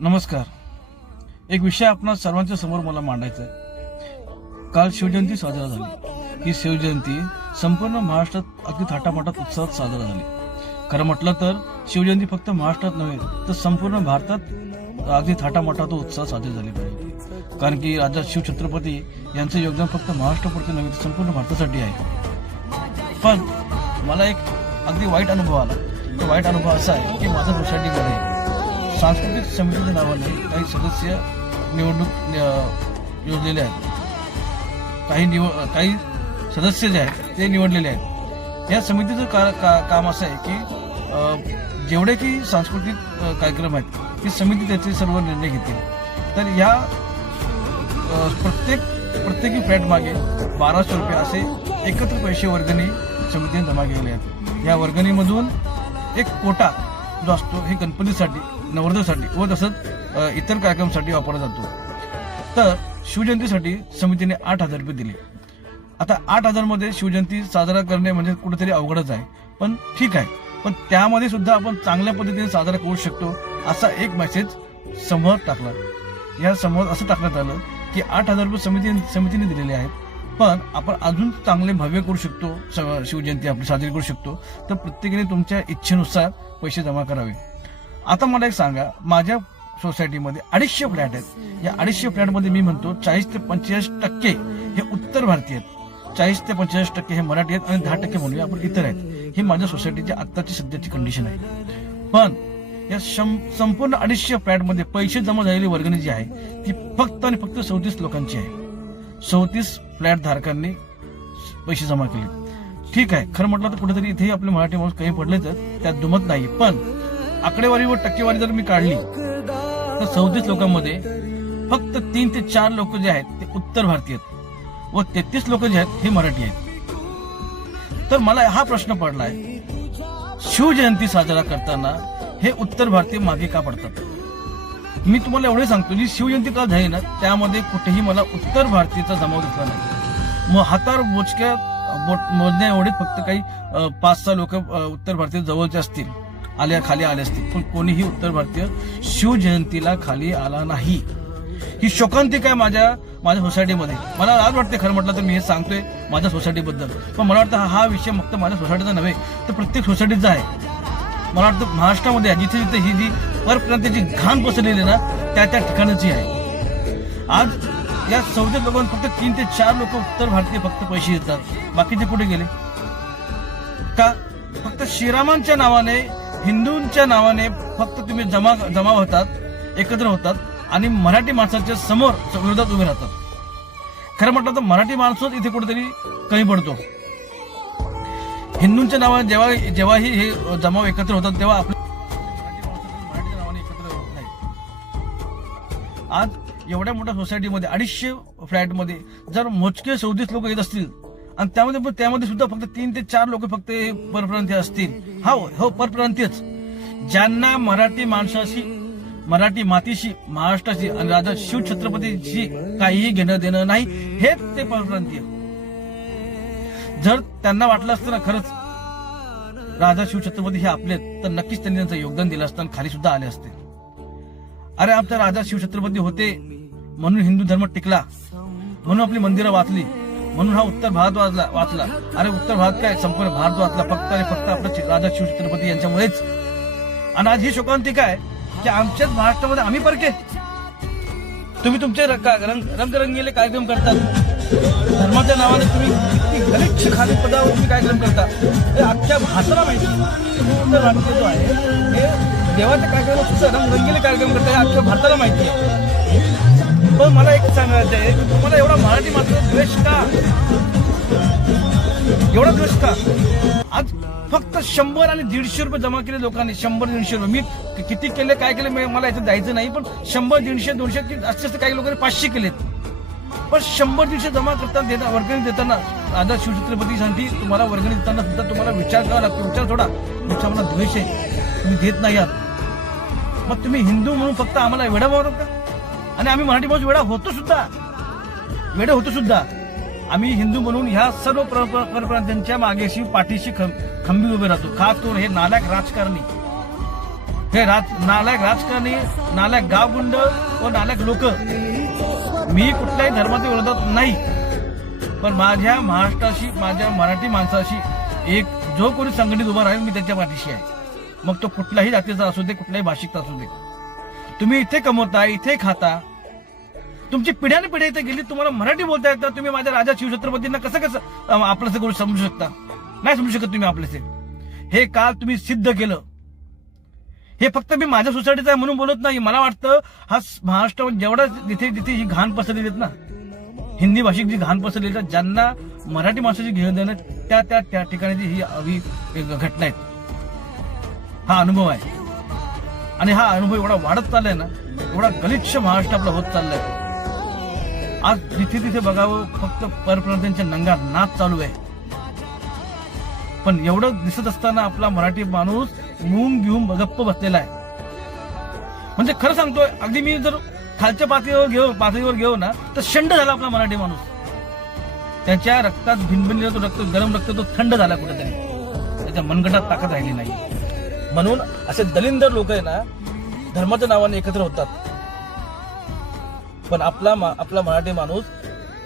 नमस्कार. एक विषय आपणा सर्वांच्या समोर मला मांडायचा आहे. काल शिवजयंती साजरा झाली. ही शिवजयंती संपूर्ण महाराष्ट्रात अगदी थाटामाटात उत्साहात साजरा झाली. खरं म्हटलं तर शिवजयंती फक्त महाराष्ट्रात नव्हे तर संपूर्ण भारतात अगदी थाटामाटात उत्साह साजरी झाली पाहिजे. कारण की राजा शिवछत्रपती यांचं योगदान फक्त महाराष्ट्रापुरते नव्हे तर संपूर्ण भारतासाठी आहे. पण मला एक अगदी वाईट अनुभव आला. तो वाईट अनुभव असा आहे की माझ्या सोसायटीमध्ये सांस्कृतिक समितीच्या नावाने काही सदस्य निवडणूक योजलेले आहेत. काही सदस्य जे आहेत ते निवडलेले आहेत. या समितीचं काम असं आहे की जेवढे की सांस्कृतिक कार्यक्रम आहेत ती समिती त्याचे सर्व निर्णय घेते. तर या प्रत्येकी फ्लॅट मागे 1200 रुपये असे एकत्र पैसे वर्गणी समितीने जमा केलेले आहेत. या वर्गणीमधून एक कोटा जो असतो हे गणपतीसाठी, नवरात्रासाठी व तसंच इतर कार्यक्रमासाठी वापरला जातो. तर शिवजयंतीसाठी समितीने 8,000 रुपये दिले. आता 8,000 मध्ये शिवजयंती साजरा करणे म्हणजे कुठेतरी अवघडच आहे, पण ठीक आहे. पण त्यामध्ये सुद्धा आपण चांगल्या पद्धतीने साजरा करू शकतो असा एक मेसेज समोर टाकला. या समोर असं टाकण्यात आलं की 8,000 रुपये समितीने दिलेले आहेत, पण आपण अजून चांगले भव्य करू शकतो, शिवजयंती आपली साजरी करू शकतो. तर प्रत्येकाने तुमच्या इच्छेनुसार पैसे जमा करावे. आता मला एक सांगा, माझ्या सोसायटीमध्ये 250 फ्लॅट आहेत. या 250 फ्लॅटमध्ये मी म्हणतो 40 ते 45% हे उत्तर भारतीय आहेत, 40 ते 45% हे मराठी आहेत आणि 10% म्हणूया आपण इतर आहेत. ही माझ्या सोसायटीची आत्ताची सध्याची कंडिशन आहे. पण या संपूर्ण 250 फ्लॅटमध्ये पैसे जमा झालेली वर्गणी जी आहे ती फक्त आणि फक्त 34 लोकांची आहे. 34 फ्लॅट धारकांनी पैसे जमा केले. ठीक आहे, खरं म्हटलं तर कुठेतरी इथेही आपले मराठी माणूस काही पडले तर त्यात दुमत नाही. पण आकडेवारी व टक्केवारी जर मी काढली तर 34 लोकांमध्ये फक्त 3 ते 4 लोक जे आहेत ते उत्तर भारतीय आहेत व 33 लोक जे आहेत हे मराठी आहेत. तर मला हा प्रश्न पडलाय, शिवजयंती साजरा करताना हे उत्तर भारतीय मागे का पडतात? मी तुम्हाला एवढे सांगतो, जी शिवजयंती का झाली ना त्यामध्ये कुठेही मला उत्तर भारतीयचा जमाव दिसला नाही. मग हातावर मोजण्या एवढे फक्त काही 5-6 लोक उत्तर भारतीय जवळचे असतील, खाली आले असतील, पण कोणीही उत्तर भारतीय शिवजयंतीला खाली आला नाही. ही शोकांतिका आहे माझ्या सोसायटीमध्ये. मला आज वाटते, खरं म्हटलं तर मी हे सांगतोय माझ्या सोसायटीबद्दल, पण मला वाटतं हा विषय फक्त माझ्या सोसायटीचा नव्हे तर प्रत्येक सोसायटीचा आहे. मला वाटतं महाराष्ट्रामध्ये जिथे जिथे ही जी परप्रांतीची घाण पसरलेली ना त्या ठिकाणाची आहे. आज या 34 लोकांना फक्त 3 ते 4 लोक उत्तर भारतीय फक्त पैसे देतात. बाकीचे कुठे गेले? का फक्त श्रीरामांच्या नावाने, हिंदूंच्या नावाने फक्त तुम्ही जमा होतात, एकत्र होतात आणि मराठी माणसाच्या समोर विरोधात उभे राहतात. खरं म्हटलं तर मराठी माणूसच इथे कुठेतरी कमी पडतो. हिंदूंच्या नावाने जेव्हाही हे जमाव एकत्र होतात तेव्हा आपल्या मराठीच्या नावाने एकत्र होत नाही. आज एवढ्या मोठ्या सोसायटीमध्ये 250 फ्लॅटमध्ये जर मोजके 34 लोक येत असतील आणि त्यामध्ये सुद्धा फक्त 3 ते 4 लोक फक्त परप्रांतीय असतील. हो परप्रांतीयच, ज्यांना मराठी माणसाशी, मराठी मातीशी, महाराष्ट्राशी आणि राजा शिवछत्रपतीशी काहीही घेणं देणं नाही, हेच ते परप्रांतीय. जर त्यांना वाटलं असतं ना खरंच राजा शिवछत्रपती हे आपले, तर नक्कीच त्यांनी त्यांचं योगदान दिलं असतं आणि खाली सुद्धा आले असते. अरे आमचा राजा शिवछत्रपती होते म्हणून हिंदू धर्म टिकला, म्हणून आपली मंदिरं वाचली, म्हणून हा उत्तर भारत वाचला. अरे उत्तर भारत काय, संपूर्ण भारत वाचला फक्त आणि फक्त आपला राजा शिवछत्रपती यांच्यामुळेच. आणि आज ही शोकांतिका आहे की आमच्याच महाराष्ट्रामध्ये आम्ही परके. तुम्ही तुमचे रंगरंगीले कार्यक्रम करतात, धर्माच्या नावाने तुम्ही किती गलिच्छ खाली पदावर तुम्ही कार्यक्रम करता हे अख्ख्या भारताला माहिती. उत्तर भारतीय जो आहे हे देवाच्या कार्यक्रमात सुद्धा रंगरंगीले कार्यक्रम करतात हे अख्ख्या भारताला माहिती आहे. पण मला एक सांगायचं आहे की तुम्हाला एवढा मराठी माणसाचा द्वेष का, एवढा द्वेष का? आज फक्त 100 आणि 150 रुपये जमा केले लोकांनी. 100-150 रुपये. मी किती केले काय केले मला याच्यात जायचं नाही, पण 100-150-200 असे काही लोकांनी 500 केलेत. पण 100-150 जमा करताना वर्गणी देताना राजा शिवछत्रपतीसाठी तुम्हाला वर्गणी देताना सुद्धा तुम्हाला विचार करावा लागतो. विचार थोडा, तुमचा मला द्वेष आहे, तुम्ही देत नाही आहात. मग तुम्ही हिंदू म्हणून फक्त आम्हाला वेडा मारू का? आणि आम्ही मराठी माणूस वेडे होतो सुद्धा. आम्ही हिंदू म्हणून ह्या सर्व परप्रांतीयांच्या मागेशी पाठीशी खंबी उभे राहतो. खास करून हे नालायक राजकारणी हे नालायक राजकारणी, नालायक गावगुंड व नालायक लोक, मी कुठल्याही धर्माच्या विरोधात नाही, पण माझ्या महाराष्ट्राशी, माझ्या मराठी माणसाशी एक जो कोणी संघटित उभा राहील मी त्याच्या पाठीशी आहे. मग तो कुठल्याही जातीचा असू दे, कुठल्याही भाषिकचा असू दे. तुम्ही इथे कमवता, इथे खाता, तुमची पिढ्याने पिढ्या इथे गेली, तुम्हाला मराठी बोलता येतं, तुम्ही माझ्या राजा शिवछत्रपतींना कसं आपलंसे करू समजू शकता? नाही समजू शकत तुम्ही आपलेसे. हे काल तुम्ही सिद्ध केलं. हे फक्त मी माझ्या सोसायटीचा आहे म्हणून बोलत नाही. मला वाटतं हा महाराष्ट्रामध्ये जेवढा जिथे जिथे ही घाण पसरलेली आहेत ना, हिंदी भाषिक जी घाण पसरलेली आहेत, ज्यांना मराठी माणसाची घेणं देणं, त्या ठिकाणी ही घटना आहेत. हा अनुभव आहे आणि हा अनुभव एवढा वाढत चाललाय ना, एवढा गलिच्छ महाराष्ट्र आपला होत चाललाय. आज जिथे तिथे बघावं फक्त परप्रांतीयांच्या नंगा नाच चालू आहे. पण एवढं दिसत असताना आपला मराठी माणूस मूंग घेऊन गप्प बसलेला आहे. म्हणजे खरं सांगतोय, अगदी मी जर खालच्या पातळीवर घेऊ ना, तर शंड झाला आपला मराठी माणूस. त्याच्या रक्तात भिनभिनलेला तो रक्त, गरम रक्त तो थंड झाला कुठेतरी. त्याच्या मनगटात ताकद राहिली नाही. म्हणून असे दलिंदर लोक आहे ना, धर्माच्या नावाने एकत्र होतात, पण आपला मराठी माणूस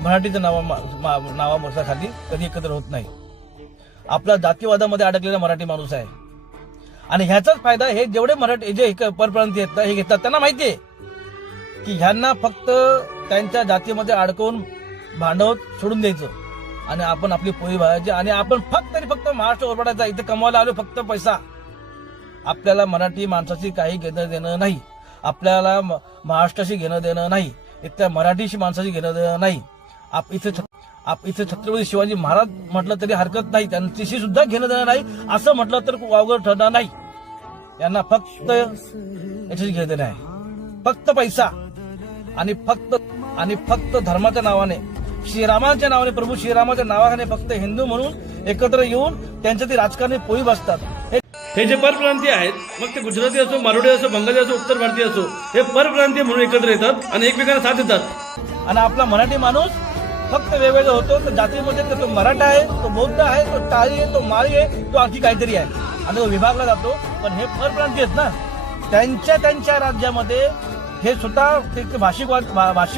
मराठीच्या नावाखाली कधी एकत्र होत नाही. आपला जातीवादामध्ये अडकलेला मराठी माणूस आहे. आणि ह्याचाच फायदा हे जेवढे मराठी जे परप्रांती आहेत हे घेतात. त्यांना माहितीये की ह्यांना फक्त त्यांच्या जातीमध्ये अडकवून भांडवत सोडून द्यायचं आणि आपण आपली पोळी भाजायची आणि आपण फक्त आणि फक्त महाराष्ट्र ओरबाडायचा. इथे कमवायला आलो फक्त पैसा. आपल्याला मराठी माणसाशी काही घेणं देणं नाही. आपल्याला महाराष्ट्राशी घेणं देणं नाही. इथल्या मराठीशी माणसाशी घेणं देणं नाही. इथे छत्रपती शिवाजी महाराज म्हटलं तरी हरकत नाही, त्यांच्याशी सुद्धा घेणं देणं नाही असं म्हटलं तर वावगं ठरणार नाही. यांना फक्त याच्याशी घेणं देणं आहे. फक्त पैसा आणि फक्त धर्माच्या नावाने, श्रीरामाच्या नावाने, प्रभू श्रीरामाच्या नावाने फक्त हिंदू म्हणून एकत्र येऊन त्यांच्या ती राजकारणी पोळी बसतात. हे जे परप्रांतीय आहेत, मग ते गुजराती असो, मारवाडी असो, बंगाली असो, उत्तर भारतीय असो, हे परप्रांतीय म्हणून एकत्र येतात आणि एकमेकांना साथ देतात. आणि आपला मराठी माणूस फक्त वेगवेगळा होतो. तर जातीमध्ये तो मराठा आहे, तो बौद्ध आहे, तो टाळी आहे, तो माळी आहे, तो आणखी काहीतरी आहे आणि तो विभागला जातो. पण हे परप्रांतीय आहेत ना, त्यांच्या राज्यामध्ये हे स्वतः ते भाषिक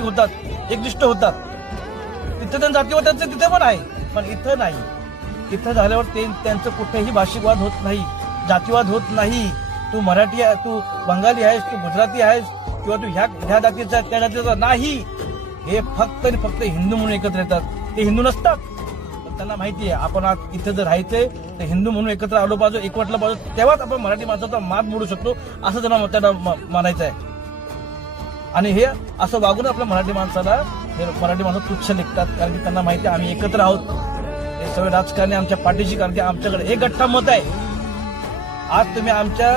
होतात, एकनिष्ठ होतात. तिथे त्यांचं जातीवाद त्यांचं तिथे पण आहे, पण इथं नाही. इथं झाल्यावर त्यांचं कुठेही भाषिकवाद होत नाही, जातीवाद होत नाही. तू मराठी आहे, तू बंगाली आहेस, तू गुजराती आहेस किंवा तू ह्या जातीचा त्या जातीचा नाही. हे फक्त आणि फक्त हिंदू म्हणून एकत्र येतात. ते हिंदू नसतात, पण त्यांना माहिती आहे आपण आज इथे जर राहायचंय तर हिंदू म्हणून एकत्र आलो पाहिजे, एकवटलं पाहिजे, तेव्हाच आपण मराठी माणसाचा मात मोडू शकतो असं त्यांना मानायचं आहे. आणि हे असं वागून आपल्या मराठी माणसाला हे मराठी माणसं तुच्छ लेखतात, कारण की त्यांना माहिती आहे आम्ही एकत्र आहोत. हे सगळे राजकारणी आमच्या पाठीशी, कारण की आमच्याकडे एक गठ्ठा मत आहे. आज तुम्ही आमच्या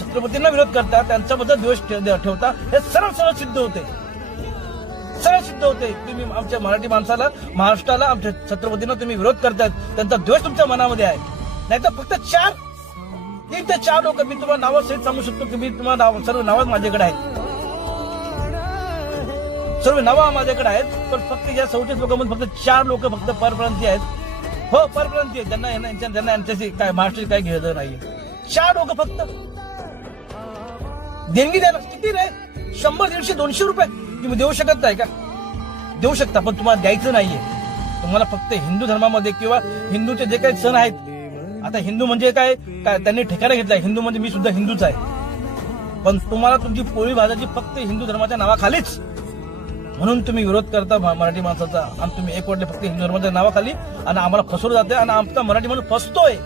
छत्रपतींना विरोध करता, त्यांच्याबद्दल द्वेष ठेवता, हे सरळ सिद्ध होते. तुम्ही आमच्या मराठी माणसाला, महाराष्ट्राला, आमच्या छत्रपतींना तुम्ही विरोध करतायत, त्यांचा द्वेष तुमच्या मनामध्ये आहे. नाही तर फक्त 3 ते 4 लोक, मी तुम्हाला नावं सहित सांगू शकतो की मी तुम्हाला सर्व नावं माझ्याकडे आहेत, सर्व नावं माझ्याकडे आहेत. पण फक्त या 34 लोकांमध्ये फक्त 4 लोक फक्त परप्रांतीय आहेत. हो, परप्रांतीय, ज्यांना यांच्याशी काय महाराष्ट्राची काय घेणं नाही. 4 लोक फक्त. देणगी द्यायला किती रे? 100, 150, 200 रुपये तुम्ही देऊ शकत नाही का? देऊ शकता, पण तुम्हाला द्यायचं नाहीये. तुम्हाला फक्त हिंदू धर्मामध्ये किंवा हिंदूचे जे काही सण आहेत, आता हिंदू म्हणजे काय त्यांनी ठिकाणं घेतलंय. हिंदू म्हणजे मी सुद्धा हिंदूच आहे, पण तुम्हाला तुमची पोळी भाजायची फक्त हिंदू धर्माच्या नावाखालीच. म्हणून तुम्ही विरोध करता मराठी माणसाचा आणि तुम्ही एकवटले फक्त हिंदू धर्माच्या नावाखाली आणि आम्हाला फसवलं जाते. आणि आमचा मराठी माणूस फसतोय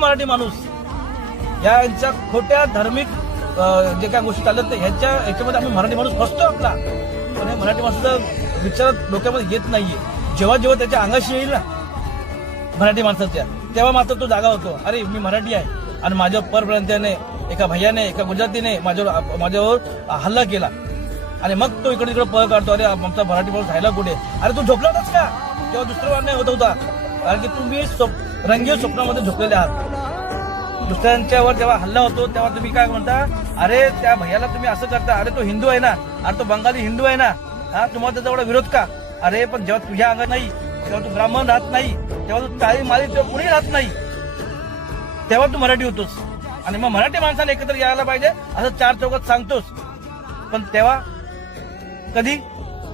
मराठी माणूस. यांच्या खोट्या धार्मिक जे काय गोष्टी चालत ह्याच्यामध्ये आम्ही मराठी माणूस फसतो आपला. पण हे मराठी माणसाचा विचार डोक्यामध्ये येत नाहीये. जेव्हा त्याच्या अंगाशी येईल ना मराठी माणसाच्या, तेव्हा मात्र तो जागा होतो. अरे मी मराठी आहे आणि माझ्या परप्रांतीयाने, एका भैयाने, एका गुजरातीने माझ्यावर हल्ला केला आणि मग तो इकडे तिकडे पळ काढतो. अरे आमचा मराठी माणूस राहिला कुठे? अरे तू झोपला होतास का? तेव्हा दुसरा अन्याय होत होता, कारण की तुम्ही रंगीय स्वप्नामध्ये झोपलेले आहात. दुसऱ्यांच्यावर जेव्हा हल्ला होतो तेव्हा तुम्ही काय म्हणता? अरे त्या भैयाला तुम्ही असं करता, अरे तो हिंदू आहे ना, अरे तो बंगाली हिंदू आहे ना, हा तुम्हाला त्याचा एवढा विरोध का? अरे पण जेव्हा तुझ्या अंगात नाही, तेव्हा तू ब्राह्मण राहत नाही, तेव्हा तू काळी माळी तेव्हा कुणी राहत नाही, तेव्हा तू मराठी होतोस. आणि मग मराठी माणसाने एकत्र यायला पाहिजे असं चार चौकात सांगतोच. पण तेव्हा कधी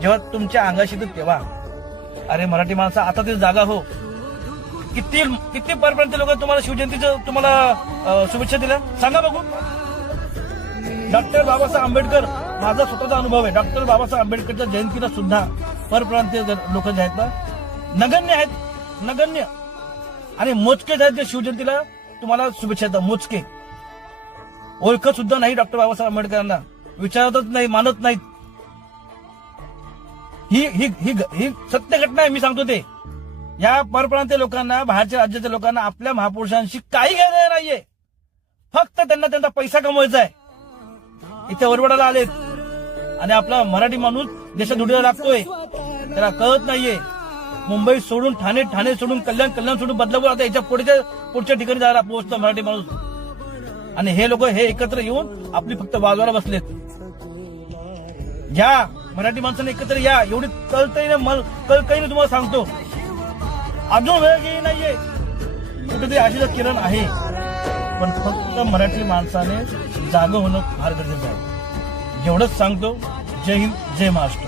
जेव्हा तुमच्या अंगाशी येतं तेव्हा. अरे मराठी माणसं आता ते जागा हो. किती किती परपर्यंत लोक तुम्हाला शिवजयंतीचं तुम्हाला शुभेच्छा दिल्या सांगा बघू. डॉक्टर बाबासाहेब आंबेडकर, माझा स्वतःचा अनुभव आहे, डॉक्टर बाबासाहेब आंबेडकरच्या जयंतीला सुद्धा परप्रांतीय लोक जे आहेत ना नगण्य आहेत, नगण्य आणि मोजकेच आहेत जे शिवजयंतीला तुम्हाला शुभेच्छा देतात. मोजके ओळखत सुद्धा नाही डॉक्टर बाबासाहेब आंबेडकरांना, विचारतच नाही, मानत नाहीत. ही ही ही ही सत्य घटना आहे. मी सांगतो ते या परप्रांतीय लोकांना, बाहेरच्या राज्याच्या लोकांना आपल्या महापुरुषांशी काही घेणं नाहीये. फक्त त्यांना त्यांचा पैसा कमवायचा आहे. इथे वरवडाला आलेत आणि आपला मराठी माणूस देशात उडीला लागतोय, त्याला कळत नाहीये. मुंबई सोडून ठाणे, ठाणे सोडून कल्याण, कल्याण सोडून बदलापूर, आता याच्या पुढच्या ठिकाणी जायला पोहोचतो मराठी माणूस. आणि हे लोक हे एकत्र येऊन आपली फक्त वाजवायला बसलेत. या मराठी माणसाने एकत्र या, एवढी कळकळीने तुम्हाला सांगतो. अजून वेळ गेली नाहीये, कुठेतरी आशेचा किरण आहे, पण फक्त मराठी माणसाने जागं होणं फार गरजेचं आहे. एवढंच सांगतो. जय हिंद, जय महाराष्ट्र.